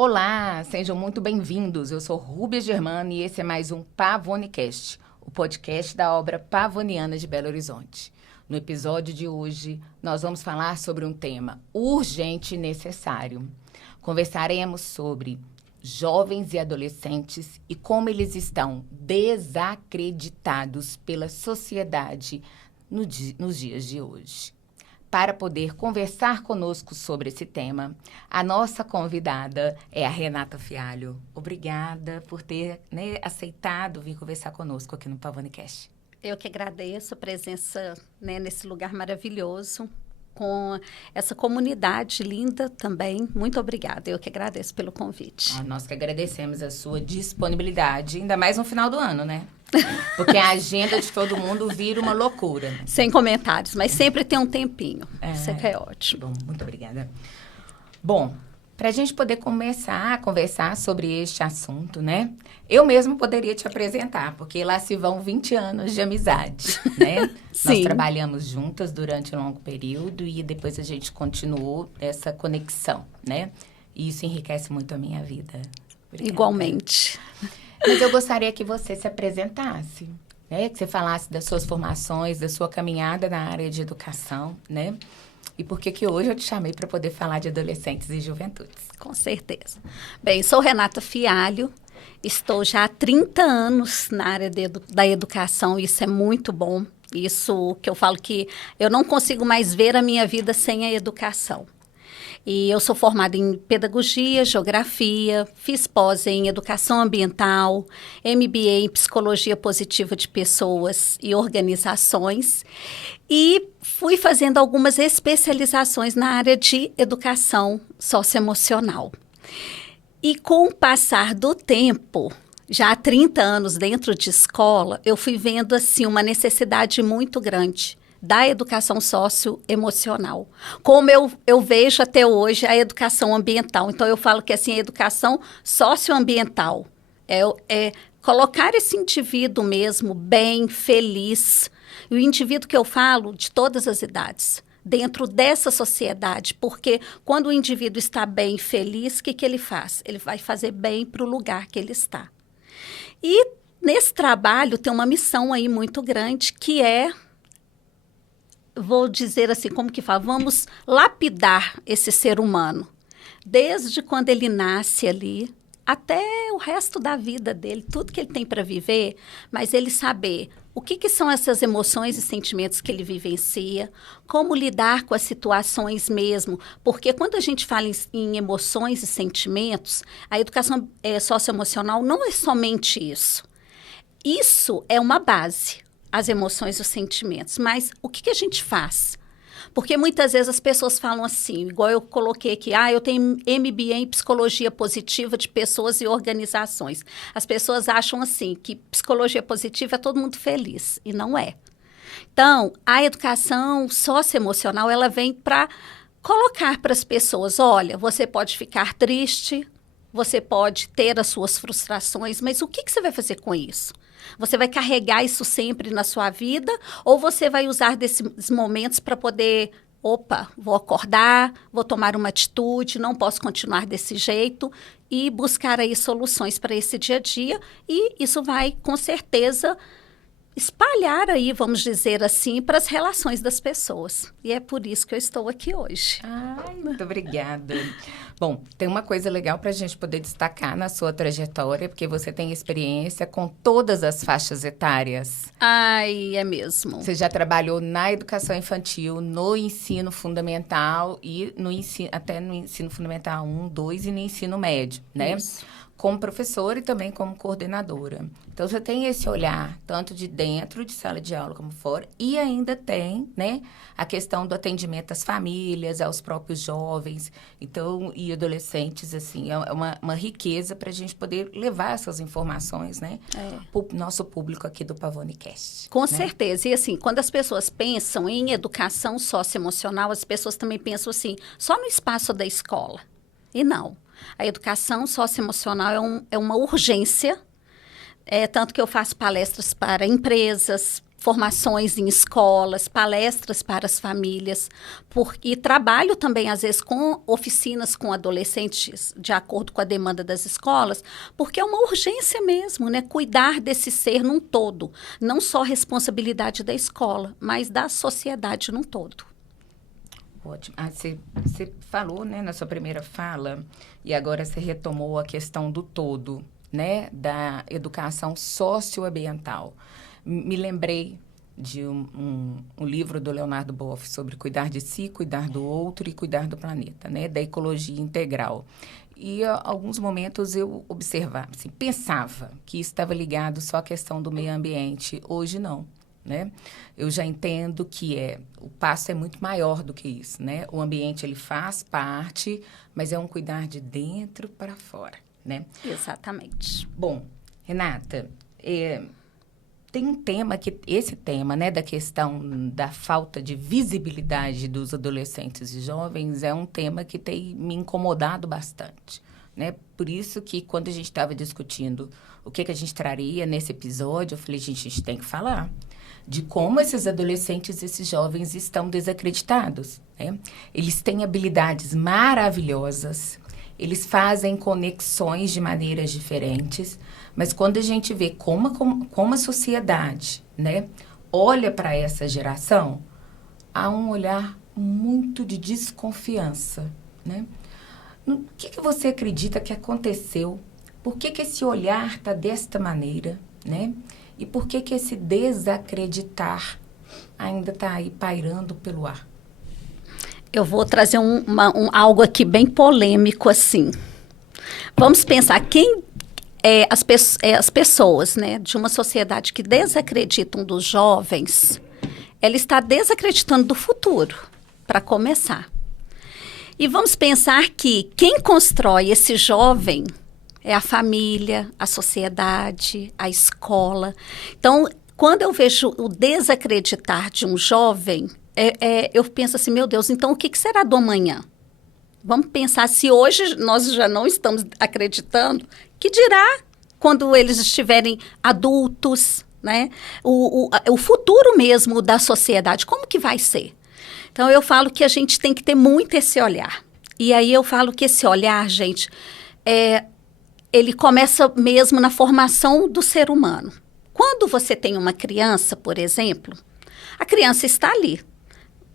Olá, sejam muito bem-vindos. Eu sou Rúbia Germano e esse é mais um Pavonicast, o podcast da obra Pavoniana de Belo Horizonte. No episódio de hoje, nós vamos falar sobre um tema urgente e necessário. Conversaremos sobre jovens e adolescentes e como eles estão desacreditados pela sociedade nos dias de hoje. Para poder conversar conosco sobre esse tema, a nossa convidada é a Renata Fialho. Obrigada por ter aceitado vir conversar conosco aqui no Pavonicast. Eu que agradeço a presença nesse lugar maravilhoso, com essa comunidade linda também. Muito obrigada. Eu que agradeço pelo convite. Nós que agradecemos a sua disponibilidade, ainda mais no final do ano, né? Porque a agenda de todo mundo vira uma loucura. Sem comentários, mas sempre tem um tempinho. Isso que é ótimo. Bom, muito obrigada. Bom, para a gente poder começar a conversar sobre este assunto, né? Eu mesmo poderia te apresentar, porque lá se vão 20 anos de amizade, né? Sim. Nós trabalhamos juntas durante um longo período e depois a gente continuou essa conexão, né? E isso enriquece muito a minha vida. Obrigada. Igualmente. Mas eu gostaria que você se apresentasse, né? Que você falasse das suas formações, da sua caminhada na área de educação, né? E por que hoje eu te chamei para poder falar de adolescentes e juventudes. Com certeza. Bem, sou Renata Fialho, estou já há 30 anos na área da educação, isso é muito bom. Isso que eu falo que eu não consigo mais ver a minha vida sem a educação. E eu sou formada em pedagogia, geografia, fiz pós em educação ambiental, MBA em psicologia positiva de pessoas e organizações e fui fazendo algumas especializações na área de educação socioemocional. E com o passar do tempo, já há 30 anos dentro de escola, eu fui vendo assim uma necessidade muito grande da educação socioemocional, como eu vejo até hoje a educação ambiental. Então, eu falo que assim, a educação socioambiental é colocar esse indivíduo mesmo bem, feliz. E o indivíduo que eu falo de todas as idades, dentro dessa sociedade, porque quando o indivíduo está bem, feliz, o que ele faz? Ele vai fazer bem para o lugar que ele está. E nesse trabalho tem uma missão aí muito grande que é, vou dizer assim, como que fala? Vamos lapidar esse ser humano, desde quando ele nasce ali, até o resto da vida dele, tudo que ele tem para viver, mas ele saber o que são essas emoções e sentimentos que ele vivencia, como lidar com as situações mesmo, porque quando a gente fala em emoções e sentimentos, a educação socioemocional não é somente isso. Isso é uma base, as emoções e os sentimentos. Mas o que a gente faz? Porque muitas vezes as pessoas falam assim, igual eu coloquei aqui, eu tenho MBA em psicologia positiva de pessoas e organizações. As pessoas acham assim, que psicologia positiva é todo mundo feliz, e não é. Então, a educação socioemocional, ela vem para colocar para as pessoas, olha, você pode ficar triste, você pode ter as suas frustrações, mas o que você vai fazer com isso? Você vai carregar isso sempre na sua vida ou você vai usar desses momentos para poder, vou acordar, vou tomar uma atitude, não posso continuar desse jeito e buscar aí soluções para esse dia a dia e isso vai, com certeza, espalhar aí, vamos dizer assim, para as relações das pessoas. E é por isso que eu estou aqui hoje. Muito obrigada. Bom, tem uma coisa legal para a gente poder destacar na sua trajetória, porque você tem experiência com todas as faixas etárias. É mesmo. Você já trabalhou na educação infantil, no ensino fundamental e até no ensino fundamental 1, 2 e no ensino médio, né? Isso. Como professora e também como coordenadora. Então, você tem esse olhar, tanto de dentro de sala de aula como fora, e ainda tem, né, a questão do atendimento às famílias, aos próprios jovens, então, e adolescentes, assim, é uma riqueza para a gente poder levar essas informações, né, para o nosso público aqui do Pavonicast. Com certeza. E assim, quando as pessoas pensam em educação socioemocional, as pessoas também pensam assim, só no espaço da escola. E não. A educação socioemocional é uma urgência, tanto que eu faço palestras para empresas, formações em escolas, palestras para as famílias, e trabalho também, às vezes, com oficinas com adolescentes, de acordo com a demanda das escolas, porque é uma urgência mesmo, né? Cuidar desse ser num todo, não só responsabilidade da escola, mas da sociedade num todo. Ótimo. Você falou, né, na sua primeira fala, e agora você retomou a questão do todo, né, da educação socioambiental. Me lembrei de um livro do Leonardo Boff sobre cuidar de si, cuidar do outro e cuidar do planeta, né, da ecologia integral. E, alguns momentos, eu observava, assim, pensava que isso estava ligado só à questão do meio ambiente. Hoje, não. Né? Eu já entendo que o passo é muito maior do que isso, né? O ambiente, ele faz parte, mas é um cuidar de dentro para fora, né? Exatamente. Bom, Renata, tem um tema esse tema, né, da questão da falta de visibilidade dos adolescentes e jovens é um tema que tem me incomodado bastante, né? Por isso que, quando a gente estava discutindo o que a gente traria nesse episódio, eu falei, gente, a gente tem que falar de como esses adolescentes, esses jovens estão desacreditados, né? Eles têm habilidades maravilhosas, eles fazem conexões de maneiras diferentes, mas quando a gente vê como a sociedade, né, olha para essa geração, há um olhar muito de desconfiança, né? O que você acredita que aconteceu? Por que esse olhar está desta maneira, né? E por que esse desacreditar ainda está aí pairando pelo ar? Eu vou trazer algo aqui bem polêmico, assim. Vamos pensar, as pessoas, né, de uma sociedade que desacreditam dos jovens, ela está desacreditando do futuro, para começar. E vamos pensar que quem constrói esse jovem é a família, a sociedade, a escola. Então, quando eu vejo o desacreditar de um jovem, eu penso assim, meu Deus, então o que será do amanhã? Vamos pensar, se hoje nós já não estamos acreditando, que dirá quando eles estiverem adultos, né? O futuro mesmo da sociedade, como que vai ser? Então, eu falo que a gente tem que ter muito esse olhar. E aí eu falo que esse olhar, gente, ele começa mesmo na formação do ser humano. Quando você tem uma criança, por exemplo, a criança está ali.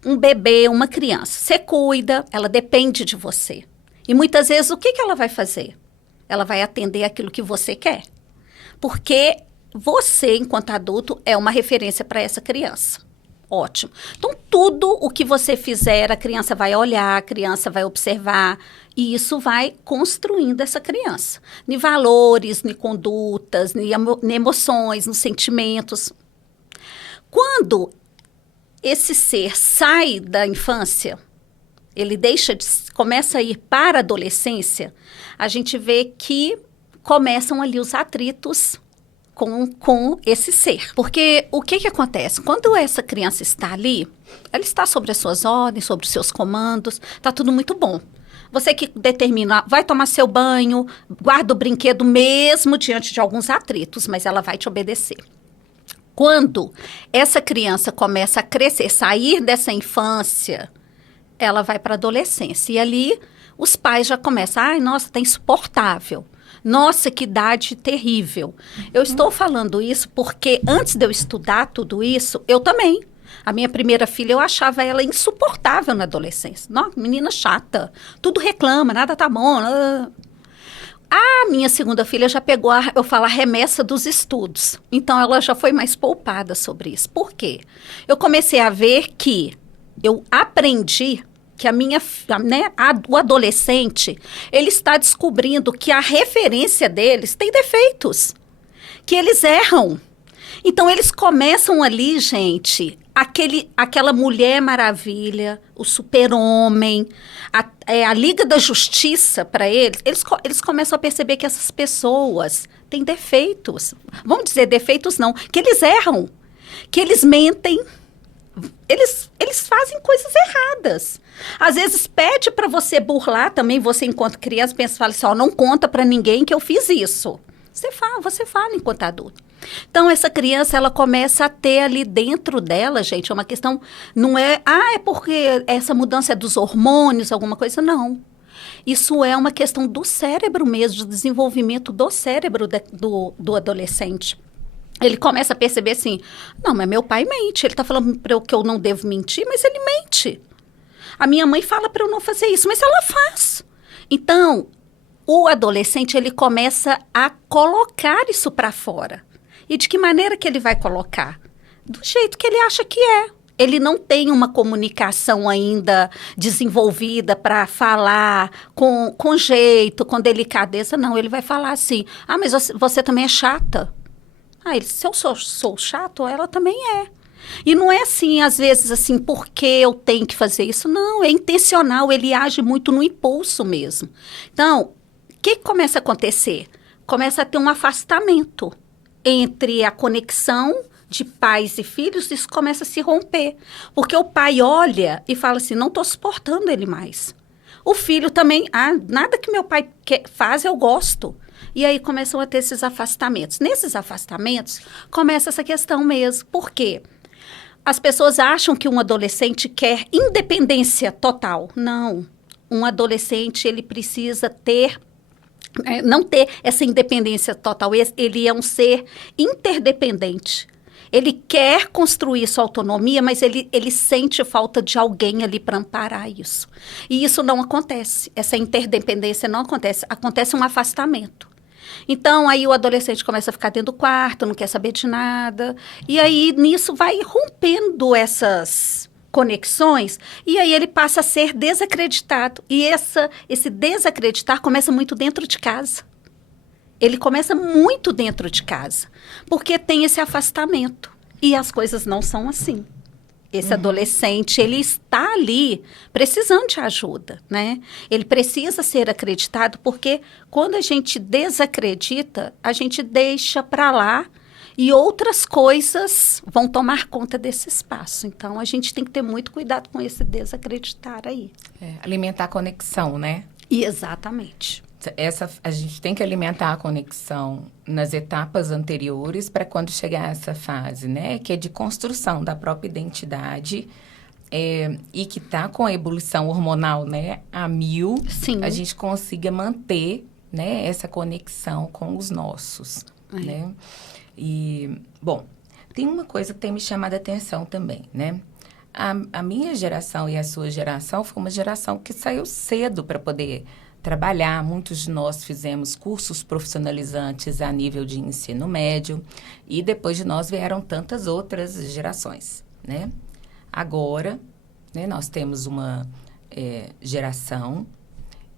Um bebê, uma criança. Você cuida, ela depende de você. E muitas vezes, o que ela vai fazer? Ela vai atender aquilo que você quer. Porque você, enquanto adulto, é uma referência para essa criança. Ótimo. Então, tudo o que você fizer, a criança vai olhar, a criança vai observar, e isso vai construindo essa criança. Em valores, em condutas, em emoções, nos sentimentos. Quando esse ser sai da infância, ele começa a ir para a adolescência, a gente vê que começam ali os atritos com esse ser. Porque o que acontece? Quando essa criança está ali, ela está sobre as suas ordens, sobre os seus comandos, está tudo muito bom. Você que determina, vai tomar seu banho, guarda o brinquedo mesmo diante de alguns atritos, mas ela vai te obedecer. Quando essa criança começa a crescer, sair dessa infância, ela vai para a adolescência. E ali os pais já começam, ai, nossa, tá insuportável. Nossa, que idade terrível. Eu estou falando isso porque antes de eu estudar tudo isso, eu também. A minha primeira filha, eu achava ela insuportável na adolescência. Nossa, menina chata, tudo reclama, nada tá bom. A minha segunda filha já pegou, a remessa dos estudos. Então, ela já foi mais poupada sobre isso. Por quê? Eu comecei a ver que eu aprendi que o adolescente, ele está descobrindo que a referência deles tem defeitos, que eles erram. Então, eles começam ali, gente, aquela Mulher Maravilha, o Super-Homem, a Liga da Justiça para eles, eles começam a perceber que essas pessoas têm defeitos. Vamos dizer defeitos não, que eles erram, que eles mentem, eles fazem coisas erradas. Às vezes pede para você burlar também, você enquanto criança pensa, fala assim, não conta para ninguém que eu fiz isso. Você fala enquanto adulto. Então, essa criança, ela começa a ter ali dentro dela, gente, é uma questão, não é, é porque essa mudança é dos hormônios, alguma coisa, não. Isso é uma questão do cérebro mesmo, do desenvolvimento do cérebro do adolescente. Ele começa a perceber assim, não, mas meu pai mente, ele está falando para eu que eu não devo mentir, mas ele mente. A minha mãe fala para eu não fazer isso, mas ela faz. Então, o adolescente, ele começa a colocar isso para fora. E de que maneira que ele vai colocar? Do jeito que ele acha que é. Ele não tem uma comunicação ainda desenvolvida para falar com jeito, com delicadeza. Não, ele vai falar assim, mas você também é chata. Se eu sou chato, ela também é. E não é assim, às vezes, assim, porque eu tenho que fazer isso. Não, é intencional, ele age muito no impulso mesmo. Então, o que começa a acontecer? Começa a ter um afastamento entre a conexão de pais e filhos, isso começa a se romper. Porque o pai olha e fala assim, não estou suportando ele mais. O filho também, nada que meu pai faz eu gosto. E aí começam a ter esses afastamentos. Nesses afastamentos, começa essa questão mesmo. Por quê? As pessoas acham que um adolescente quer independência total. Não. Um adolescente, ele precisa não ter essa independência total. Ele é um ser interdependente. Ele quer construir sua autonomia, mas ele sente falta de alguém ali para amparar isso. E isso não acontece. Essa interdependência não acontece. Acontece um afastamento. Então, aí o adolescente começa a ficar dentro do quarto, não quer saber de nada. E aí, nisso, vai rompendo essas conexões, e aí ele passa a ser desacreditado. E esse desacreditar começa muito dentro de casa. Ele começa muito dentro de casa, porque tem esse afastamento. E as coisas não são assim. Esse adolescente, ele está ali precisando de ajuda, né? Ele precisa ser acreditado, porque quando a gente desacredita, a gente deixa para lá e outras coisas vão tomar conta desse espaço. Então, a gente tem que ter muito cuidado com esse desacreditar aí. Alimentar a conexão, né? Exatamente. A gente tem que alimentar a conexão nas etapas anteriores para quando chegar a essa fase, né? Que é de construção da própria identidade e que está com a ebulição hormonal, né? A 1000, Sim. A gente consiga manter, né? Essa conexão com os nossos, né? E, bom, tem uma coisa que tem me chamado a atenção também, né? A minha geração e a sua geração foi uma geração que saiu cedo para poder trabalhar. Muitos de nós fizemos cursos profissionalizantes a nível de ensino médio e depois de nós vieram tantas outras gerações, né? Agora, né, nós temos uma geração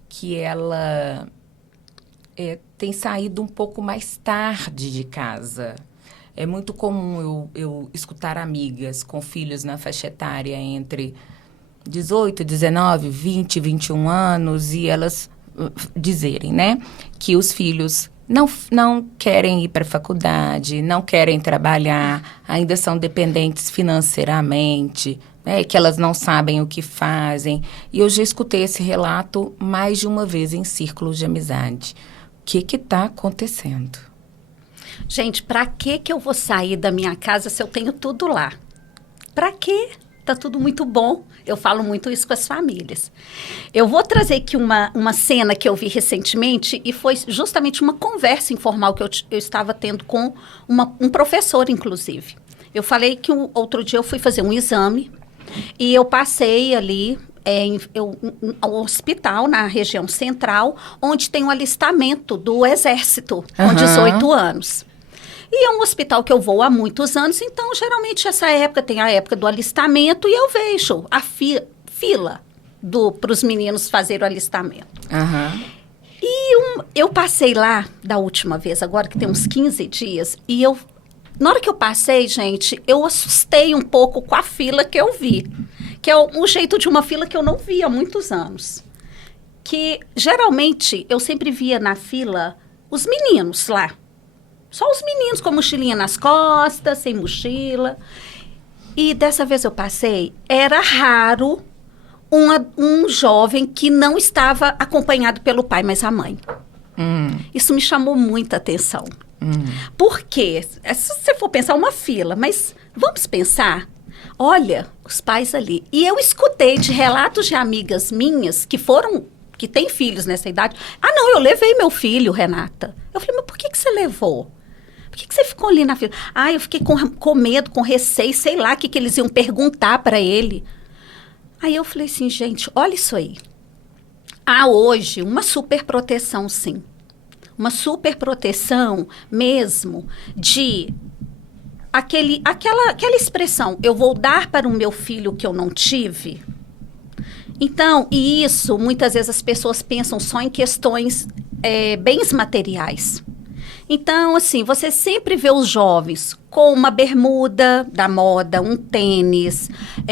que ela tem saído um pouco mais tarde de casa. É muito comum eu escutar amigas com filhos na faixa etária entre 18, 19, 20, 21 anos e elas dizerem, né, que os filhos não querem ir para a faculdade, não querem trabalhar, ainda são dependentes financeiramente, né, que elas não sabem o que fazem. E eu já escutei esse relato mais de uma vez em círculos de amizade. O que está acontecendo? Gente, para que eu vou sair da minha casa se eu tenho tudo lá? Para quê? Tá tudo muito bom. Eu falo muito isso com as famílias. Eu vou trazer aqui uma cena que eu vi recentemente e foi justamente uma conversa informal que eu estava tendo com um professor, inclusive. Eu falei que outro dia eu fui fazer um exame e eu passei ali ao hospital na região central, onde tem um alistamento do Exército, com 18 anos. E é um hospital que eu vou há muitos anos, então, geralmente, essa época tem a época do alistamento e eu vejo a fila para os meninos fazerem o alistamento. E eu passei lá da última vez, agora que tem uns 15 dias, e na hora que eu passei, gente, eu assustei um pouco com a fila que eu vi, que é um jeito de uma fila que eu não vi há muitos anos. Que, geralmente, eu sempre via na fila os meninos lá. Só os meninos com mochilinha nas costas, sem mochila. E dessa vez eu passei, era raro um jovem que não estava acompanhado pelo pai, mas a mãe. Isso me chamou muita atenção. Por quê? Se você for pensar uma fila, mas vamos pensar, olha, os pais ali. E eu escutei de relatos de amigas minhas que têm filhos nessa idade. Ah, não, eu levei meu filho, Renata. Eu falei, mas por que você levou? Por que você ficou ali na fila? Ah, eu fiquei com medo, com receio, sei lá o que eles iam perguntar para ele. Aí eu falei assim, gente, olha isso aí. Há hoje uma superproteção, sim. Uma superproteção mesmo de aquela expressão, eu vou dar para o meu filho o que eu não tive. Então, e isso, muitas vezes as pessoas pensam só em questões, bens materiais. Então, assim, você sempre vê os jovens com uma bermuda da moda, um tênis,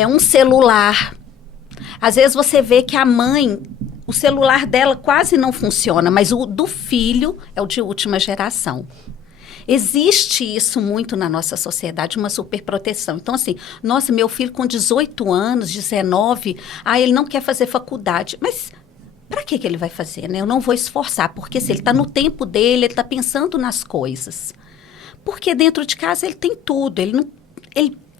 um celular. Às vezes você vê que a mãe, o celular dela quase não funciona, mas o do filho é o de última geração. Existe isso muito na nossa sociedade, uma superproteção. Então, assim, nossa, meu filho com 18 anos, 19, ele não quer fazer faculdade. Mas para que ele vai fazer, né? Eu não vou esforçar, porque se ele está no tempo dele, ele está pensando nas coisas. Porque dentro de casa ele tem tudo.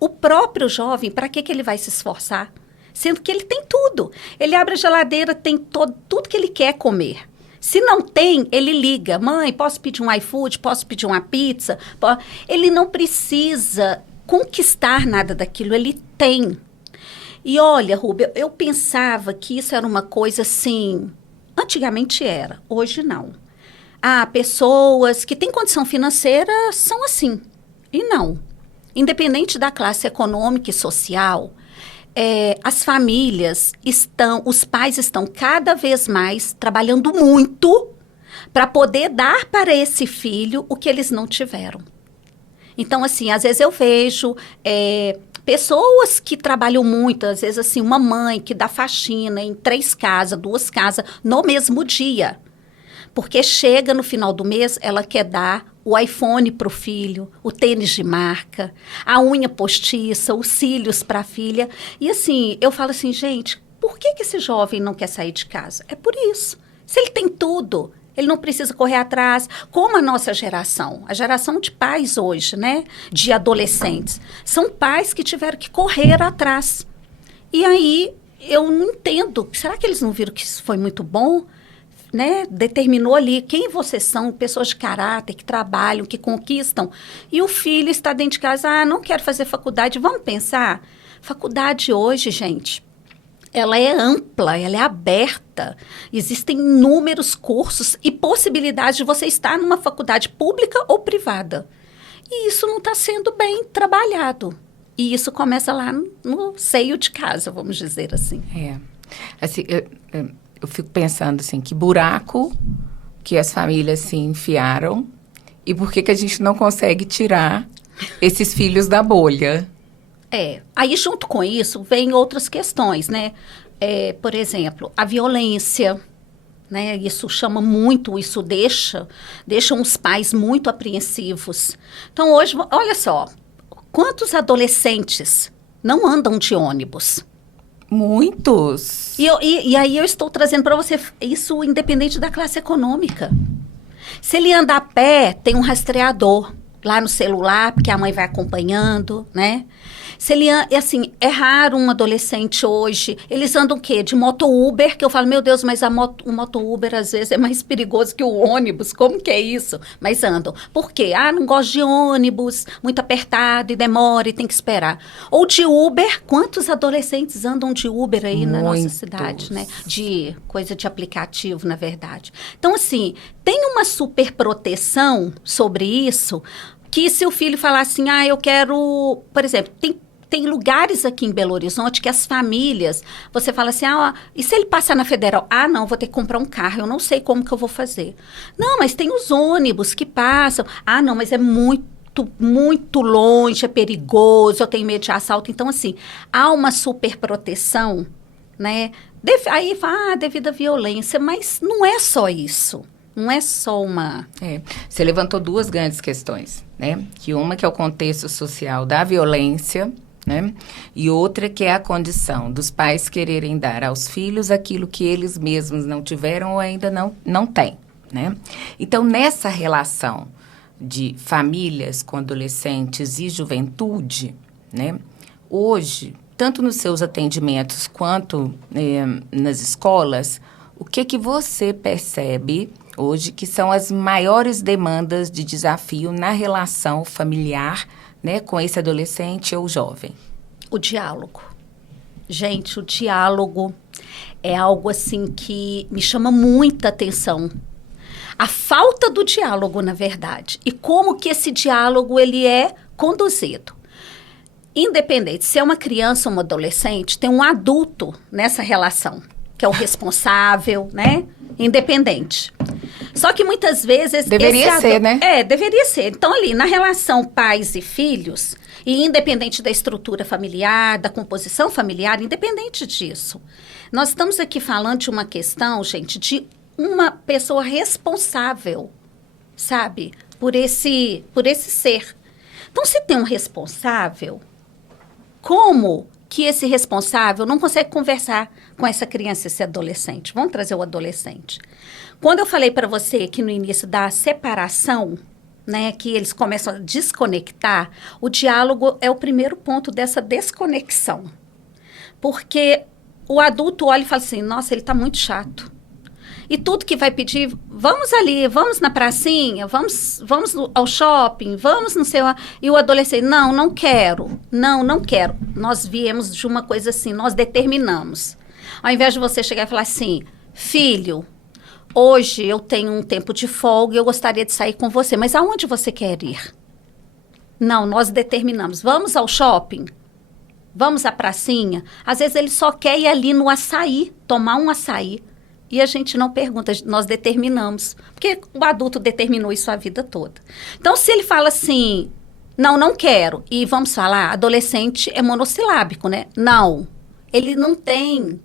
O próprio jovem, para que ele vai se esforçar? Sendo que ele tem tudo. Ele abre a geladeira, tem tudo que ele quer comer. Se não tem, ele liga. Mãe, posso pedir um iFood? Posso pedir uma pizza? Ele não precisa conquistar nada daquilo, ele tem. E olha, Rubia, eu pensava que isso era uma coisa assim... Antigamente era, hoje não. Pessoas que têm condição financeira são assim. E não. Independente da classe econômica e social... as famílias os pais estão cada vez mais trabalhando muito para poder dar para esse filho o que eles não tiveram. Então, assim, às vezes eu vejo pessoas que trabalham muito, às vezes, assim, uma mãe que dá faxina em 3 casas, 2 casas, no mesmo dia. Porque chega no final do mês, ela quer dar o iPhone para o filho, o tênis de marca, a unha postiça, os cílios para a filha. E assim, eu falo assim, gente, por que esse jovem não quer sair de casa? É por isso. Se ele tem tudo, ele não precisa correr atrás. Como a nossa geração, a geração de pais hoje, né, de adolescentes, são pais que tiveram que correr atrás. E aí, eu não entendo, será que eles não viram que isso foi muito bom? Né, determinou ali quem vocês são, pessoas de caráter, que trabalham, que conquistam. E o filho está dentro de casa, não quero fazer faculdade. Vamos pensar, faculdade hoje, gente, ela é ampla, ela é aberta. Existem inúmeros cursos e possibilidades de você estar numa faculdade pública ou privada. E isso não está sendo bem trabalhado. E isso começa lá no seio de casa, vamos dizer assim. Assim, eu fico pensando assim, que buraco que as famílias se enfiaram e por que a gente não consegue tirar esses filhos da bolha? Aí junto com isso vem outras questões, né? Por exemplo, a violência, né? Isso chama muito, isso deixa os pais muito apreensivos. Então hoje, olha só, quantos adolescentes não andam de ônibus? Muitos. E aí eu estou trazendo para você isso independente da classe econômica. Se ele anda a pé, tem um rastreador lá no celular, porque a mãe vai acompanhando, né? Se ele assim, é raro um adolescente hoje, eles andam o quê? De moto Uber, que eu falo, meu Deus, mas o moto Uber às vezes é mais perigoso que o ônibus, como que é isso? Mas andam. Por quê? Não gosto de ônibus, muito apertado e demora e tem que esperar. Ou de Uber, quantos adolescentes andam de Uber aí na nossa cidade, né? De coisa de aplicativo, na verdade. Então, assim, tem uma superproteção sobre isso, que se o filho falar assim, eu quero... Por exemplo, tem lugares aqui em Belo Horizonte que as famílias, você fala assim, e se ele passar na Federal? Não, vou ter que comprar um carro, eu não sei como que eu vou fazer. Não, mas tem os ônibus que passam. Não, mas é muito, muito longe, é perigoso, eu tenho medo de assalto. Então, assim, há uma superproteção, né? Aí fala, devido à violência, mas não é só isso. Não é só uma... Você levantou 2 grandes questões, né? Uma que é o contexto social da violência, né? E outra que é a condição dos pais quererem dar aos filhos aquilo que eles mesmos não tiveram ou ainda não têm, né? Então, nessa relação de famílias com adolescentes e juventude, né? Hoje, tanto nos seus atendimentos quanto nas escolas, o que você percebe hoje que são as maiores demandas de desafio na relação familiar, né, com esse adolescente ou jovem? O diálogo. Gente, o diálogo é algo assim que me chama muita atenção. A falta do diálogo, na verdade. E como que esse diálogo ele é conduzido. Independente, se é uma criança ou um adolescente, tem um adulto nessa relação, que é o responsável, né? Independente. Só que muitas vezes... Deveria ser, né? Deveria ser. Então, ali, na relação pais e filhos, e independente da estrutura familiar, da composição familiar, independente disso, nós estamos aqui falando de uma questão, gente, de uma pessoa responsável, sabe? Por esse ser. Então, se tem um responsável, como que esse responsável não consegue conversar com essa criança, esse adolescente? Vamos trazer o adolescente. Quando eu falei para você que no início da separação, né, que eles começam a desconectar, o diálogo é o primeiro ponto dessa desconexão. Porque o adulto olha e fala assim, nossa, ele está muito chato. E tudo que vai pedir, vamos ali, vamos na pracinha, vamos ao shopping, vamos no seu... E o adolescente, não quero, não quero. Nós viemos de uma coisa assim, nós determinamos. Ao invés de você chegar e falar assim, filho, hoje eu tenho um tempo de folga e eu gostaria de sair com você, mas aonde você quer ir? Não, nós determinamos, vamos ao shopping, vamos à pracinha. Às vezes ele só quer ir ali no açaí, tomar um açaí. E a gente não pergunta, nós determinamos. Porque o adulto determinou isso a vida toda. Então, se ele fala assim, não quero, e vamos falar, adolescente é monossilábico, né? Não, ele não tem.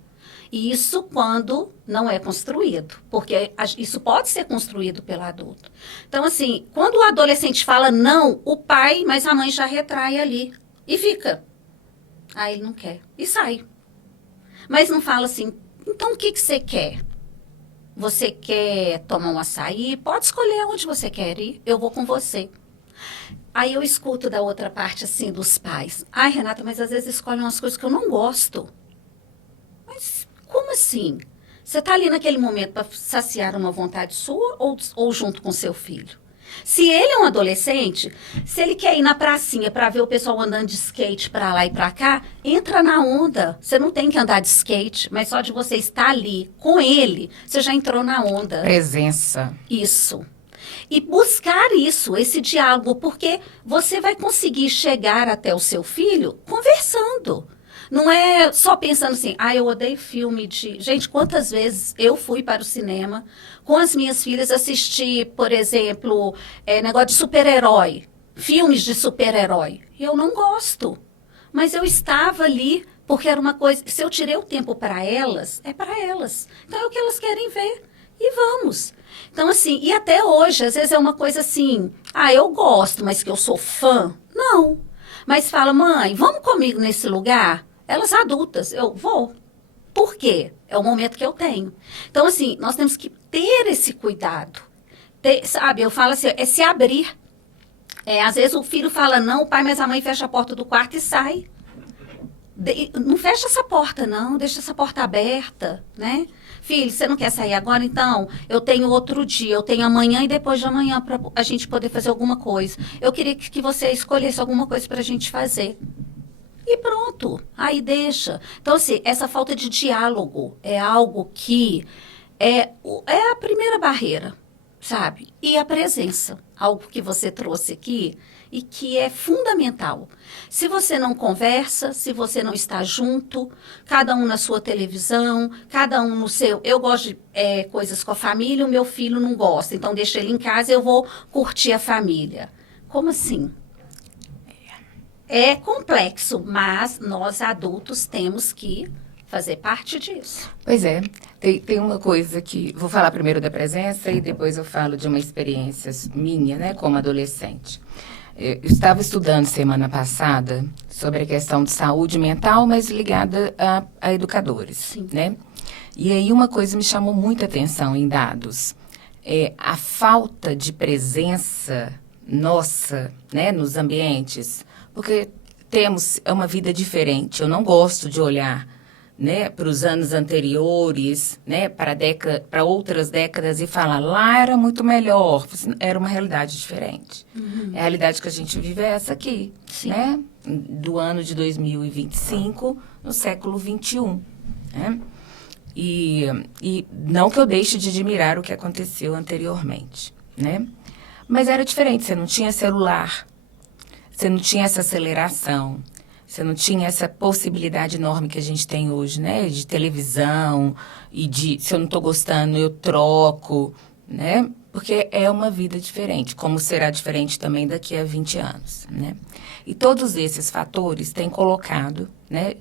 Isso quando não é construído. Porque isso pode ser construído pelo adulto. Então, assim, quando o adolescente fala não, o pai, mas a mãe já retrai ali. E fica. Aí ele não quer. E sai. Mas não fala assim, então o que você quer? Você quer tomar um açaí? Pode escolher onde você quer ir, eu vou com você. Aí eu escuto da outra parte, assim, dos pais. Ai, Renata, mas às vezes escolhem umas coisas que eu não gosto. Mas como assim? Você está ali naquele momento para saciar uma vontade sua ou junto com seu filho? Se ele é um adolescente, se ele quer ir na pracinha para ver o pessoal andando de skate para lá e para cá, entra na onda. Você não tem que andar de skate, mas só de você estar ali com ele, você já entrou na onda. Presença. Isso. E buscar isso, esse diálogo, porque você vai conseguir chegar até o seu filho conversando. Não é só pensando assim, eu odeio filme de... Gente, quantas vezes eu fui para o cinema com as minhas filhas assistir, por exemplo, negócio de super-herói, filmes de super-herói. E eu não gosto. Mas eu estava ali porque era uma coisa... Se eu tirei o tempo para elas, é para elas. Então é o que elas querem ver. E vamos. Então, assim, e até hoje, às vezes é uma coisa assim, eu gosto, mas que eu sou fã. Não. Mas fala, mãe, vamos comigo nesse lugar? Elas adultas, eu vou. Por quê? É o momento que eu tenho. Então, assim, nós temos que ter esse cuidado. Sabe, eu falo assim, é se abrir. Às vezes o filho fala não, o pai, mas a mãe fecha a porta do quarto e sai. Não fecha essa porta, não. Deixa essa porta aberta, né? Filho, você não quer sair agora? Então, eu tenho outro dia, eu tenho amanhã e depois de amanhã para a gente poder fazer alguma coisa. Eu queria que você escolhesse alguma coisa para a gente fazer. E pronto, aí deixa. Então, assim, essa falta de diálogo é algo que é a primeira barreira, sabe? E a presença, algo que você trouxe aqui e que é fundamental. Se você não conversa, se você não está junto, cada um na sua televisão, cada um no seu... Eu gosto de coisas com a família, o meu filho não gosta, então deixa ele em casa e eu vou curtir a família. Como assim? É complexo, mas nós adultos temos que fazer parte disso. Pois é. Tem uma coisa que... Vou falar primeiro da presença e depois eu falo de uma experiência minha, né, como adolescente. Eu estava estudando semana passada sobre a questão de saúde mental, mas ligada a educadores, Sim. né? E aí uma coisa me chamou muita atenção em dados. a falta de presença nossa, né, nos ambientes, porque temos uma vida diferente. Eu não gosto de olhar, né, para os anos anteriores, né, para outras décadas e falar, lá era muito melhor. Era uma realidade diferente. A realidade que a gente vive é essa aqui, né, do ano de 2025, no século 21, né? E não que eu deixe de admirar o que aconteceu anteriormente, né? Mas era diferente, você não tinha celular, você não tinha essa aceleração, você não tinha essa possibilidade enorme que a gente tem hoje, né? De televisão e de, se eu não estou gostando, eu troco, né? Porque é uma vida diferente, como será diferente também daqui a 20 anos, né? E todos esses fatores têm colocado, né,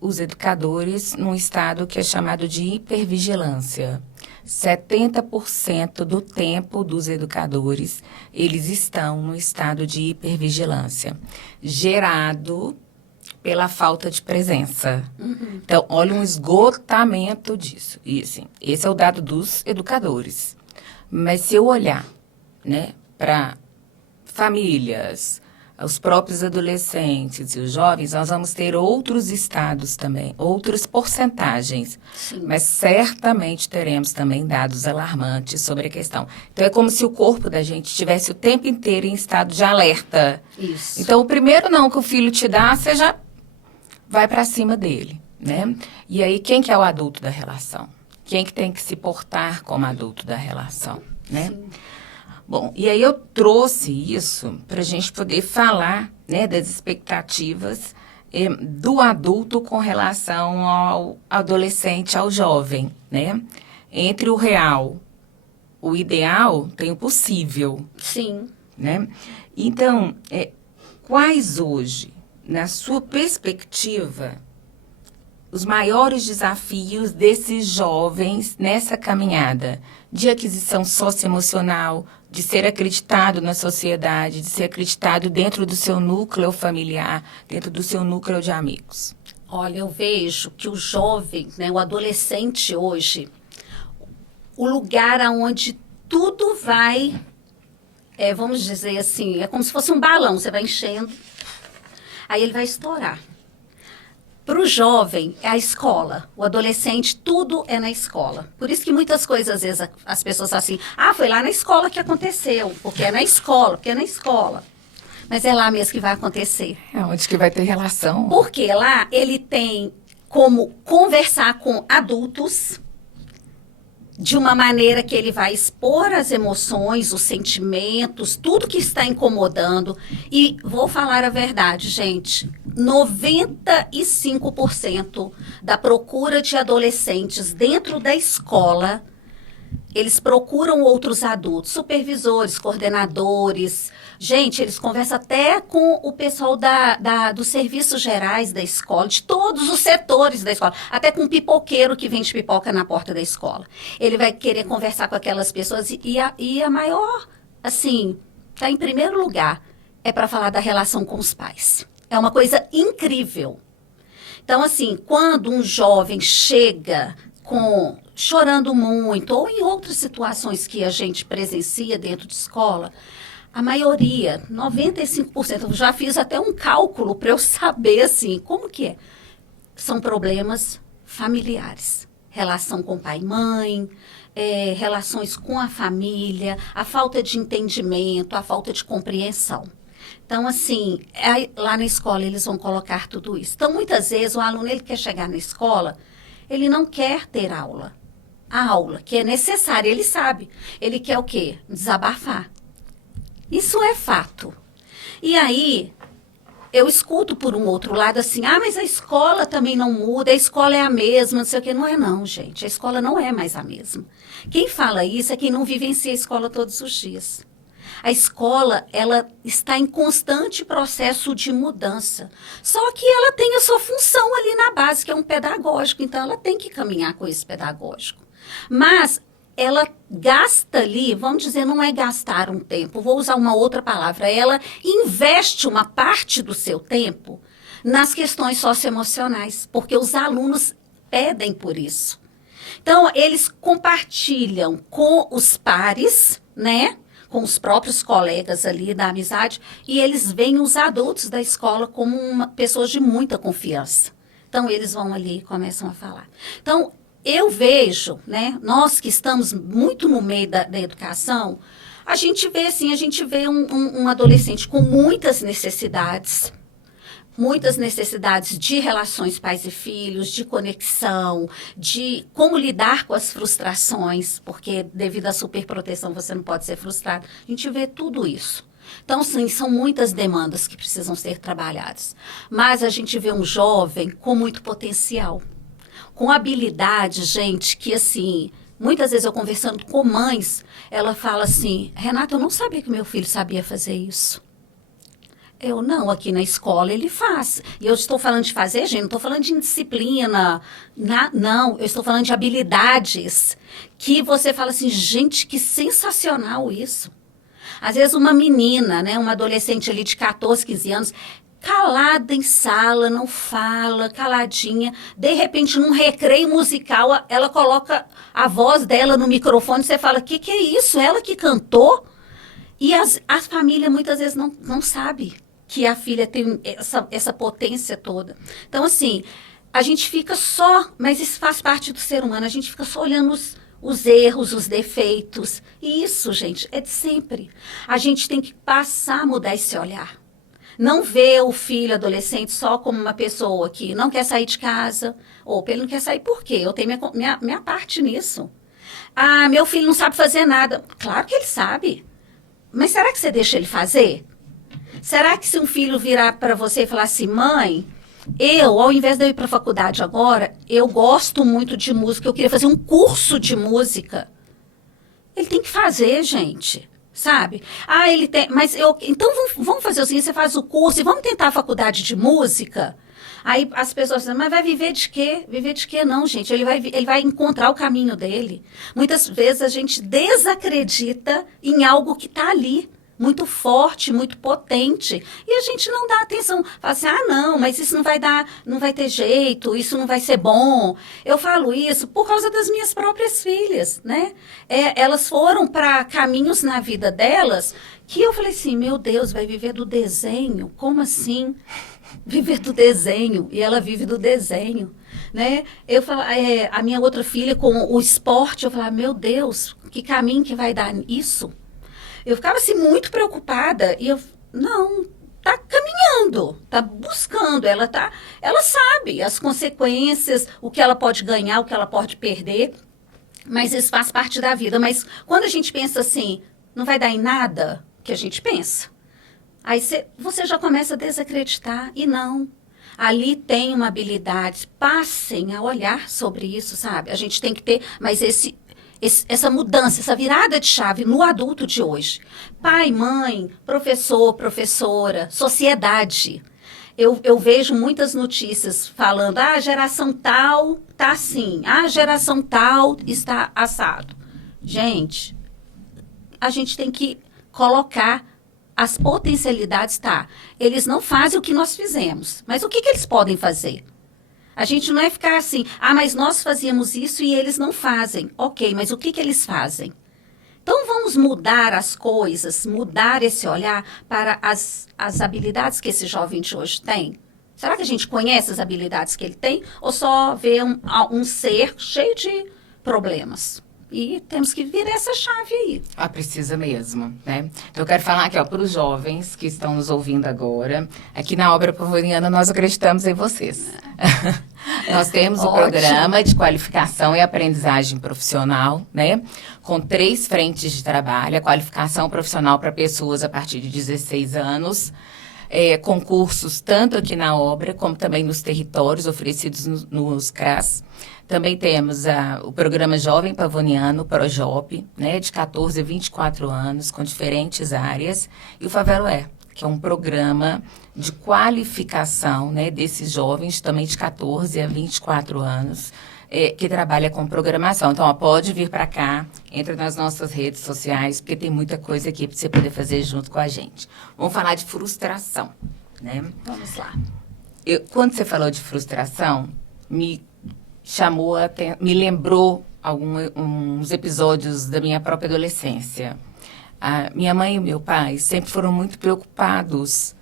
os educadores num estado que é chamado de hipervigilância. 70% do tempo dos educadores, eles estão no estado de hipervigilância, gerado pela falta de presença. Então, olha um esgotamento disso. E, assim, esse é o dado dos educadores. Mas se eu olhar, né, para famílias, os próprios adolescentes e os jovens, nós vamos ter outros estados também, outras porcentagens. Sim. Mas certamente teremos também dados alarmantes sobre a questão. Então, é como se o corpo da gente estivesse o tempo inteiro em estado de alerta. Isso. Então, o primeiro não que o filho te dá, você já vai para cima dele, né? E aí, quem que é o adulto da relação? Quem que tem que se portar como adulto da relação, né? Sim. Bom, e aí eu trouxe isso para a gente poder falar, né, das expectativas do adulto com relação ao adolescente, ao jovem, né? Entre o real, o ideal, tem o possível. Sim. Né? Então, quais hoje, na sua perspectiva, os maiores desafios desses jovens nessa caminhada de aquisição socioemocional, de ser acreditado na sociedade, de ser acreditado dentro do seu núcleo familiar, dentro do seu núcleo de amigos? Olha, eu vejo que o jovem, né, o adolescente hoje, o lugar aonde tudo vai, vamos dizer assim, é como se fosse um balão, você vai enchendo, aí ele vai estourar. Para o jovem, é a escola. O adolescente, tudo é na escola. Por isso que muitas coisas, às vezes, as pessoas falam assim, foi lá na escola que aconteceu, porque é na escola, porque é na escola. Mas é lá mesmo que vai acontecer. É onde que vai ter relação. Porque lá ele tem como conversar com adultos de uma maneira que ele vai expor as emoções, os sentimentos, tudo que está incomodando. E vou falar a verdade, gente, 95% da procura de adolescentes dentro da escola, eles procuram outros adultos, supervisores, coordenadores. Gente, eles conversam até com o pessoal dos serviços gerais da escola, de todos os setores da escola, até com um pipoqueiro que vende pipoca na porta da escola. Ele vai querer conversar com aquelas pessoas e a maior, assim, está em primeiro lugar, é para falar da relação com os pais. É uma coisa incrível. Então, assim, quando um jovem chega chorando muito, ou em outras situações que a gente presencia dentro de escola, a maioria, 95%, eu já fiz até um cálculo para eu saber, assim, como que é? São problemas familiares. Relação com pai e mãe, relações com a família, a falta de entendimento, a falta de compreensão. Então, assim, lá na escola eles vão colocar tudo isso. Então, muitas vezes, o aluno ele quer chegar na escola, ele não quer ter aula. A aula, que é necessária, ele sabe. Ele quer o quê? Desabafar. Isso é fato. E aí, eu escuto por um outro lado assim, mas a escola também não muda, a escola é a mesma, não sei o quê. Não é não, gente. A escola não é mais a mesma. Quem fala isso é quem não vivencia a escola todos os dias. A escola, ela está em constante processo de mudança. Só que ela tem a sua função ali na base, que é um pedagógico. Então, ela tem que caminhar com esse pedagógico. Mas ela gasta ali, vamos dizer, não é gastar um tempo, vou usar uma outra palavra, ela investe uma parte do seu tempo nas questões socioemocionais, porque os alunos pedem por isso. Então, eles compartilham com os pares, né? Com os próprios colegas ali da amizade, e eles veem os adultos da escola como pessoas de muita confiança. Então, eles vão ali e começam a falar. Então, eu vejo, né? Nós que estamos muito no meio da educação, a gente vê assim, um adolescente com muitas necessidades de relações pais e filhos, de conexão, de como lidar com as frustrações, porque devido à superproteção você não pode ser frustrado. A gente vê tudo isso. Então, sim, são muitas demandas que precisam ser trabalhadas. Mas a gente vê um jovem com muito potencial, com habilidade, gente, que assim... Muitas vezes eu conversando com mães, ela fala assim, Renata, eu não sabia que meu filho sabia fazer isso. Eu não, aqui na escola ele faz. E eu estou falando de fazer, gente, não estou falando de disciplina, não, eu estou falando de habilidades que você fala assim, gente, que sensacional isso. Às vezes uma menina, né, uma adolescente ali de 14, 15 anos, calada em sala, não fala, caladinha. De repente, num recreio musical, ela coloca a voz dela no microfone e você fala, que é isso? Ela que cantou? E a família muitas vezes não sabe que a filha tem essa potência toda. Então, assim, a gente fica só, mas isso faz parte do ser humano, a gente fica só olhando os erros, os defeitos. E isso, gente, é de sempre. A gente tem que passar a mudar esse olhar. Não ver o filho adolescente só como uma pessoa que não quer sair de casa, ou ele não quer sair por quê? Eu tenho minha parte nisso. Ah, meu filho não sabe fazer nada. Claro que ele sabe. Mas será que você deixa ele fazer? Será que se um filho virar para você e falar assim, mãe, ao invés de eu ir para a faculdade agora, eu gosto muito de música, eu queria fazer um curso de música. Ele tem que fazer, gente. Sabe? Ah, ele tem... Mas então vamos fazer o seguinte, você faz o curso e vamos tentar a faculdade de música? Aí as pessoas dizem, mas vai viver de quê? Viver de quê não, gente? Ele vai encontrar o caminho dele. Muitas vezes a gente desacredita em algo que está ali, muito forte, muito potente. E a gente não dá atenção. Fala assim, não, mas isso não vai ter jeito, isso não vai ser bom. Eu falo isso por causa das minhas próprias filhas, né? Elas foram para caminhos na vida delas que eu falei assim, meu Deus, vai viver do desenho? Como assim? Viver do desenho. E ela vive do desenho, né? Eu falo, a minha outra filha com o esporte, eu falava, meu Deus, que caminho que vai dar isso? Eu ficava assim muito preocupada e não, tá caminhando, tá buscando, ela sabe as consequências, o que ela pode ganhar, o que ela pode perder, mas isso faz parte da vida. Mas quando a gente pensa assim, não vai dar em nada, que a gente pensa, aí você já começa a desacreditar e não. Ali tem uma habilidade, passem a olhar sobre isso, sabe? A gente tem que ter, mas essa mudança, essa virada de chave no adulto de hoje. Pai, mãe, professor, professora, sociedade. Eu vejo muitas notícias falando, a geração tal está assim, a geração tal está assado. Gente, a gente tem que colocar as potencialidades, eles não fazem o que nós fizemos, mas o que eles podem fazer? A gente não é ficar assim, mas nós fazíamos isso e eles não fazem. Ok, mas o que eles fazem? Então, vamos mudar as coisas, mudar esse olhar para as habilidades que esse jovem de hoje tem? Será que a gente conhece as habilidades que ele tem? Ou só vê um ser cheio de problemas? E temos que virar essa chave aí. Precisa mesmo, né? Então, eu quero falar aqui, para os jovens que estão nos ouvindo agora, aqui na Obra Pavoniana nós acreditamos em vocês. Nós temos um programa de qualificação e aprendizagem profissional, né? Com 3 frentes de trabalho, a qualificação profissional para pessoas a partir de 16 anos, concursos tanto aqui na obra, como também nos territórios oferecidos nos CRAS. Também temos o programa Jovem Pavoniano, o PROJOP, né, de 14 a 24 anos, com diferentes áreas. E o Faveloé, que é um programa de qualificação, né, desses jovens, também de 14 a 24 anos, que trabalha com programação. Então, pode vir para cá, entra nas nossas redes sociais, porque tem muita coisa aqui para você poder fazer junto com a gente. Vamos falar de frustração, né? Vamos lá. Quando você falou de frustração, me me lembrou uns episódios da minha própria adolescência. A minha mãe e o meu pai sempre foram muito preocupados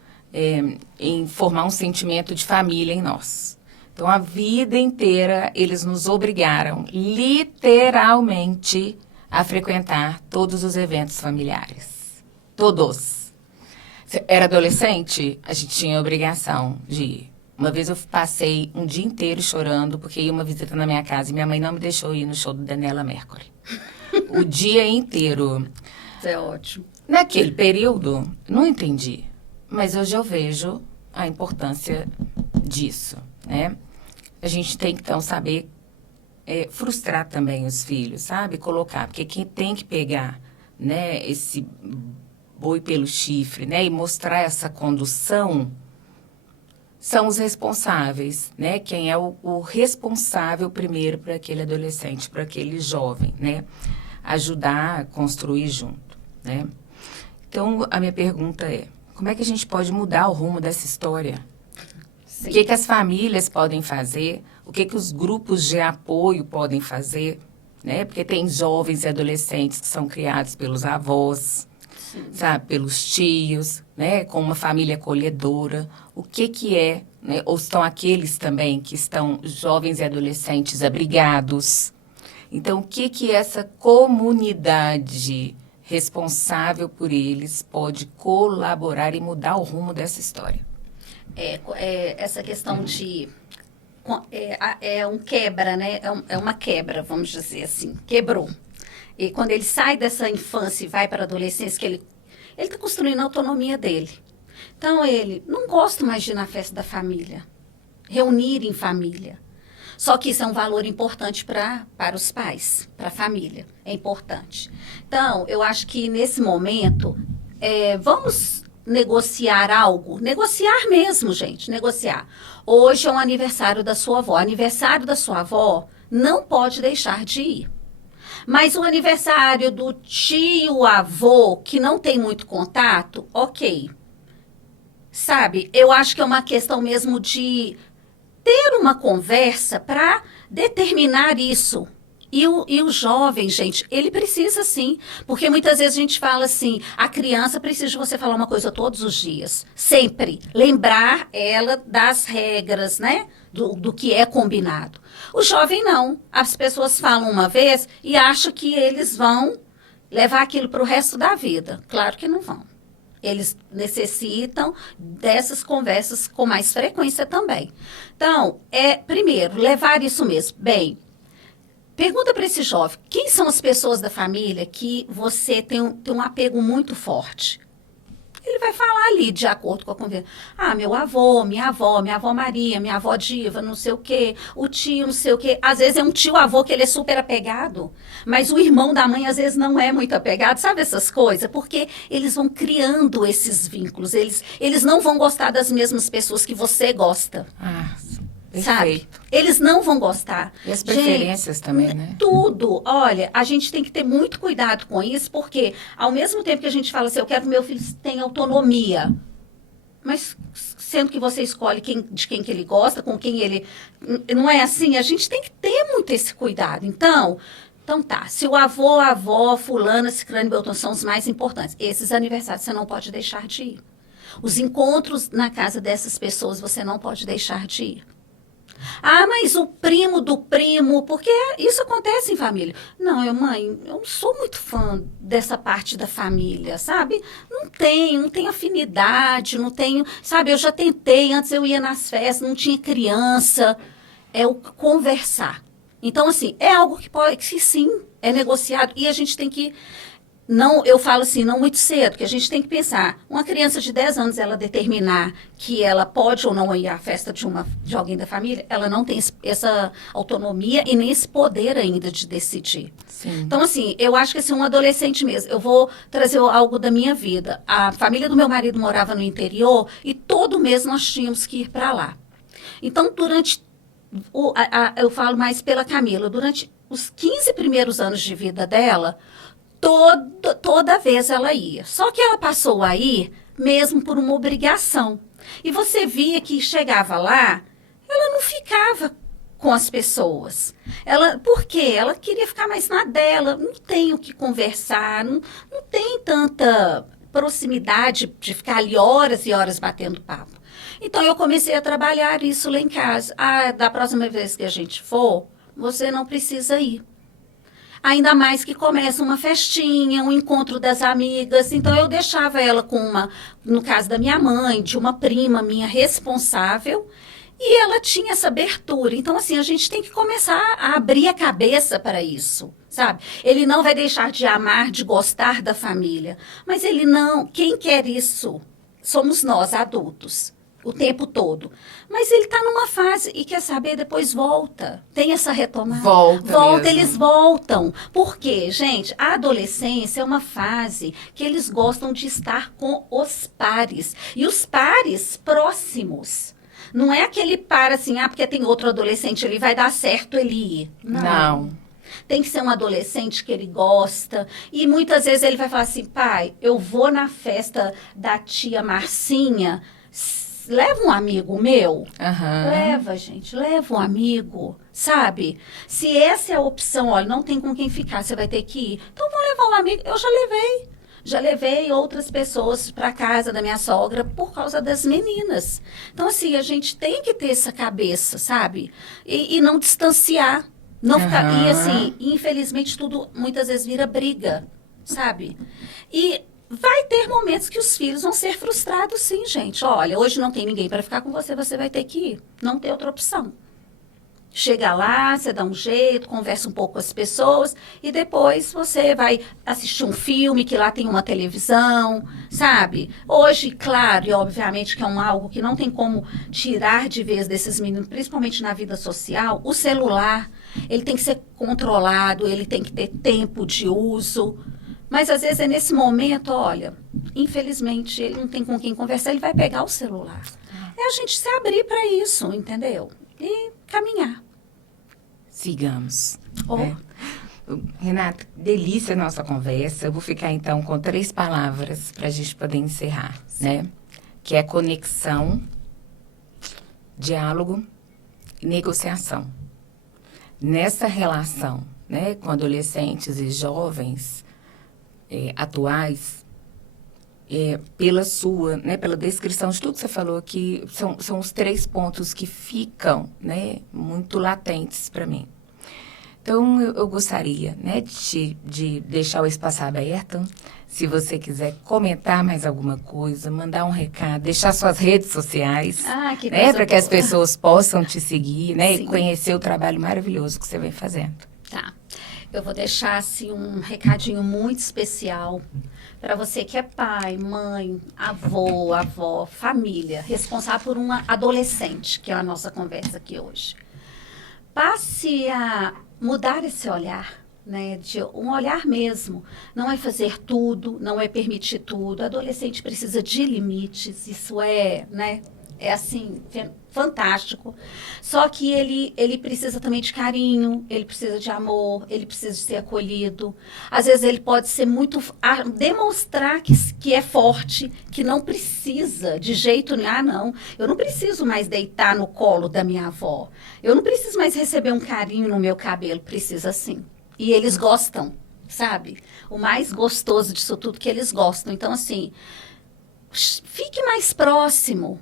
em formar um sentimento de família em nós. Então, a vida inteira, eles nos obrigaram, literalmente, a frequentar todos os eventos familiares. Todos. Era adolescente, a gente tinha a obrigação de ir. Uma vez eu passei um dia inteiro chorando porque ia uma visita na minha casa e minha mãe não me deixou ir no show da Daniela Mercury. O dia inteiro. Isso é ótimo. Naquele período, não entendi. Mas hoje eu vejo a importância disso, né? A gente tem que, então, saber frustrar também os filhos, sabe? Colocar, porque quem tem que pegar, né, esse boi pelo chifre, né, e mostrar essa condução são os responsáveis, né? Quem é o responsável primeiro para aquele adolescente, para aquele jovem, né? Ajudar a construir junto, né? Então, a minha pergunta é, como é que a gente pode mudar o rumo dessa história? Sim. O que as famílias podem fazer? O que os grupos de apoio podem fazer? Né? Porque tem jovens e adolescentes que são criados pelos avós, sabe, pelos tios, né, com uma família acolhedora. O que é, né, ou estão aqueles também que estão jovens e adolescentes abrigados. Então, o que essa comunidade responsável por eles pode colaborar e mudar o rumo dessa história? Essa questão de... um quebra, né? É uma quebra, vamos dizer assim. Quebrou. E quando ele sai dessa infância e vai para a adolescência, que ele está construindo a autonomia dele. Então, ele não gosta mais de ir na festa da família, reunir em família. Só que isso é um valor importante para os pais, para a família. É importante. Então, eu acho que nesse momento, vamos negociar algo. Negociar mesmo, gente, negociar. Hoje é um aniversário da sua avó. Aniversário da sua avó não pode deixar de ir. Mas o aniversário do tio, avô, que não tem muito contato, ok. Sabe, eu acho que é uma questão mesmo de ter uma conversa para determinar isso. E o jovem, gente, ele precisa sim. Porque muitas vezes a gente fala assim, a criança precisa de você falar uma coisa todos os dias. Sempre. Lembrar ela das regras, né? Do que é combinado. O jovem não. As pessoas falam uma vez e acham que eles vão levar aquilo para o resto da vida. Claro que não vão. Eles necessitam dessas conversas com mais frequência também. Então, primeiro, levar isso mesmo. Bem, pergunta para esse jovem, quem são as pessoas da família que você tem um apego muito forte? Ele vai falar ali, de acordo com a conversa. Ah, meu avô, minha avó Maria, minha avó Diva, não sei o quê, o tio, não sei o quê. Às vezes é um tio-avô que ele é super apegado, mas o irmão da mãe às vezes não é muito apegado. Sabe essas coisas? Porque eles vão criando esses vínculos. Eles não vão gostar das mesmas pessoas que você gosta. Ah, perfeito. Sabe? Eles não vão gostar. E as preferências também, né? Tudo. Olha, a gente tem que ter muito cuidado com isso, porque ao mesmo tempo que a gente fala assim, eu quero que meu filho tenha autonomia, mas sendo que você escolhe de quem que ele gosta, com quem ele... Não é assim? A gente tem que ter muito esse cuidado. Então tá, se o avô, a avó, fulana, ciclano e beltrano são os mais importantes, esses aniversários você não pode deixar de ir. Os encontros na casa dessas pessoas você não pode deixar de ir. Ah, mas o primo do primo, porque isso acontece em família. Não, mãe, eu não sou muito fã dessa parte da família, sabe? Não tenho afinidade, não tenho, sabe? Eu já tentei, antes eu ia nas festas, não tinha criança. É o conversar. Então, assim, é algo que sim, é negociado e a gente tem que... Não, eu falo assim, não muito cedo, que a gente tem que pensar, uma criança de 10 anos, ela determinar que ela pode ou não ir à festa de alguém da família, ela não tem essa autonomia e nem esse poder ainda de decidir. Sim. Então, assim, eu acho que assim, um adolescente mesmo, eu vou trazer algo da minha vida. A família do meu marido morava no interior e todo mês nós tínhamos que ir para lá. Então, eu falo mais pela Camila, durante os 15 primeiros anos de vida dela, toda vez ela ia. Só que ela passou a ir mesmo por uma obrigação. E você via que chegava lá, ela não ficava com as pessoas. Por quê? Ela queria ficar mais na dela, não tem o que conversar, não tem tanta proximidade de ficar ali horas e horas batendo papo. Então, eu comecei a trabalhar isso lá em casa. Da próxima vez que a gente for, você não precisa ir. Ainda mais que começa uma festinha, um encontro das amigas. Então, eu deixava ela com no caso da minha mãe, de uma prima minha responsável, e ela tinha essa abertura. Então, assim, a gente tem que começar a abrir a cabeça para isso, sabe? Ele não vai deixar de amar, de gostar da família. Mas ele não... Quem quer isso somos nós, adultos, o tempo todo. Mas ele está numa fase e quer saber, depois volta. Tem essa retomada. Volta, eles voltam. Por quê, gente? A adolescência é uma fase que eles gostam de estar com os pares. E os pares próximos. Não é aquele par assim, porque tem outro adolescente, ele vai dar certo ele ir. Não. Tem que ser um adolescente que ele gosta. E muitas vezes ele vai falar assim, pai, eu vou na festa da tia Marcinha, leva um amigo meu. Leva, gente, leva um amigo, sabe? Se essa é a opção, olha, não tem com quem ficar, você vai ter que ir. Então, vou levar um amigo. Eu já levei outras pessoas para casa da minha sogra por causa das meninas. Então, assim, a gente tem que ter essa cabeça, sabe? E não distanciar. Não ficar, e, assim, infelizmente, tudo muitas vezes vira briga, sabe? E vai ter momentos que os filhos vão ser frustrados, sim, gente. Olha, hoje não tem ninguém para ficar com você, você vai ter que ir. Não tem outra opção. Chega lá, você dá um jeito, conversa um pouco com as pessoas e depois você vai assistir um filme que lá tem uma televisão, sabe? Hoje, claro, e obviamente que é algo que não tem como tirar de vez desses meninos, principalmente na vida social, o celular, ele tem que ser controlado, ele tem que ter tempo de uso. Mas às vezes é nesse momento, olha, infelizmente ele não tem com quem conversar, ele vai pegar o celular. É a gente se abrir para isso, entendeu? E caminhar. Sigamos. Renata, delícia a nossa conversa. Eu vou ficar, então, com 3 palavras para a gente poder encerrar, né? Que é conexão, diálogo e negociação. Nessa relação, né, com adolescentes e jovens atuais, pela descrição de tudo que você falou aqui, são os 3 pontos que ficam, né, muito latentes para mim. Então, eu gostaria, né, de deixar o espaço aberto. Se você quiser comentar mais alguma coisa, mandar um recado, deixar suas redes sociais, né, para que as pessoas possam te seguir, né, e conhecer o trabalho maravilhoso que você vem fazendo. Tá. Eu vou deixar, assim, um recadinho muito especial para você que é pai, mãe, avó, família, responsável por uma adolescente, que é a nossa conversa aqui hoje. Passe a mudar esse olhar, né, de um olhar mesmo. Não é fazer tudo, não é permitir tudo. O adolescente precisa de limites, isso né, é assim, fantástico. Só que ele precisa também de carinho, ele precisa de amor, ele precisa de ser acolhido. Às vezes ele pode ser demonstrar que é forte, que não precisa de jeito nenhum. Não, eu não preciso mais deitar no colo da minha avó. Eu não preciso mais receber um carinho no meu cabelo. Precisa sim. E eles gostam, sabe? O mais gostoso disso tudo que eles gostam. Então, assim, fique mais próximo.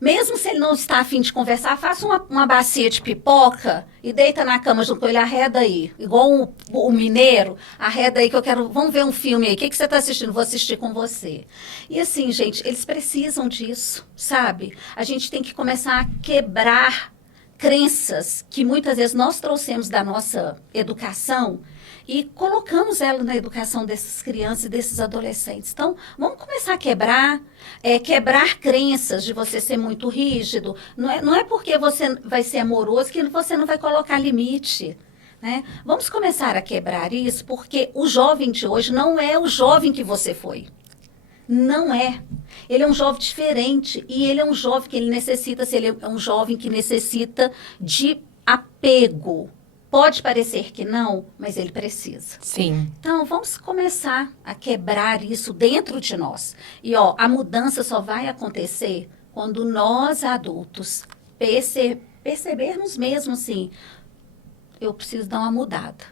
Mesmo se ele não está a fim de conversar, faça uma bacia de pipoca e deita na cama junto com ele, arreda aí. Igual o mineiro, arreda aí que eu quero... Vamos ver um filme aí. O que você está assistindo? Vou assistir com você. E assim, gente, eles precisam disso, sabe? A gente tem que começar a quebrar crenças que muitas vezes nós trouxemos da nossa educação e colocamos ela na educação dessas crianças e desses adolescentes. Então, vamos começar a quebrar crenças de você ser muito rígido. Não é porque você vai ser amoroso que você não vai colocar limite. Né? Vamos começar a quebrar isso, porque o jovem de hoje não é o jovem que você foi. Não é. Ele é um jovem diferente e ele é um jovem que ele é um jovem que necessita de apego. Pode parecer que não, mas ele precisa. Sim. Então, vamos começar a quebrar isso dentro de nós. E, a mudança só vai acontecer quando nós, adultos, percebermos mesmo assim, eu preciso dar uma mudada.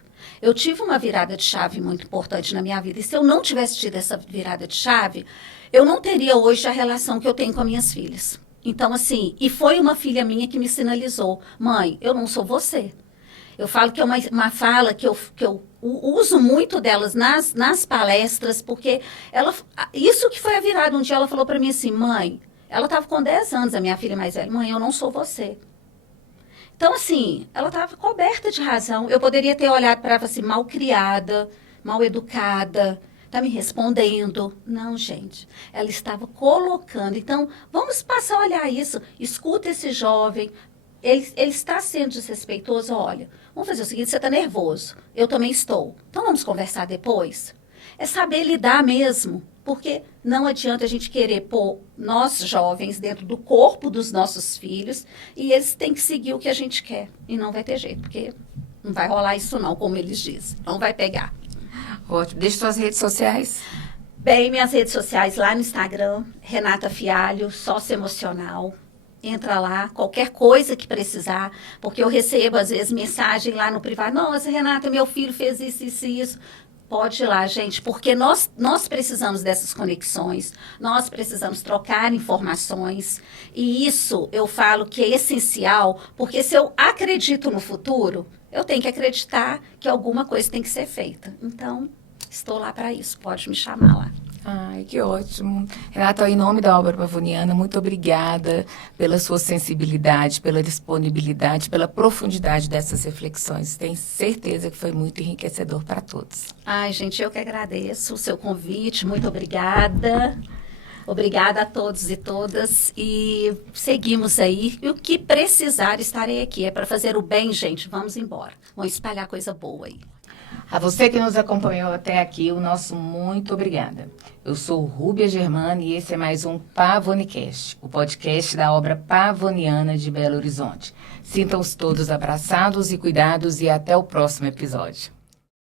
Eu tive uma virada de chave muito importante na minha vida. E se eu não tivesse tido essa virada de chave, eu não teria hoje a relação que eu tenho com as minhas filhas. Então, assim, e foi uma filha minha que me sinalizou, mãe, eu não sou você. Eu falo que é uma fala que eu uso muito delas nas palestras, porque isso que foi a virada. Um dia ela falou para mim assim, mãe, ela estava com 10 anos, a minha filha mais velha, mãe, eu não sou você. Então, assim, ela estava coberta de razão. Eu poderia ter olhado para ela assim, mal criada, mal educada, está me respondendo. Não, gente, ela estava colocando. Então, vamos passar a olhar isso. Escuta esse jovem. Ele está sendo desrespeitoso. Olha, vamos fazer o seguinte, você está nervoso. Eu também estou. Então, vamos conversar depois? É saber lidar mesmo. Porque não adianta a gente querer pôr nós jovens dentro do corpo dos nossos filhos e eles têm que seguir o que a gente quer. E não vai ter jeito, porque não vai rolar isso não, como eles dizem. Não vai pegar. Ótimo. Deixa suas redes sociais. Bem, minhas redes sociais lá no Instagram, Renata Fialho, sócio emocional. Entra lá, qualquer coisa que precisar, porque eu recebo às vezes mensagem lá no privado. Nossa, Renata, meu filho fez isso, isso e isso. Pode ir lá, gente, porque nós precisamos dessas conexões, nós precisamos trocar informações, e isso eu falo que é essencial, porque se eu acredito no futuro, eu tenho que acreditar que alguma coisa tem que ser feita. Então, estou lá para isso, pode me chamar lá. Ai, que ótimo. Renata, em nome da Obra Pavoniana, muito obrigada pela sua sensibilidade, pela disponibilidade, pela profundidade dessas reflexões. Tenho certeza que foi muito enriquecedor para todos. Ai, gente, eu que agradeço o seu convite, muito obrigada. Obrigada a todos e todas. E seguimos aí. E o que precisar, estarei aqui. É para fazer o bem, gente. Vamos embora. Vamos espalhar coisa boa aí. A você que nos acompanhou até aqui, o nosso muito obrigada. Eu sou Rúbia Germani e esse é mais um Pavonicast, o podcast da Obra Pavoniana de Belo Horizonte. Sintam-se todos abraçados e cuidados e até o próximo episódio.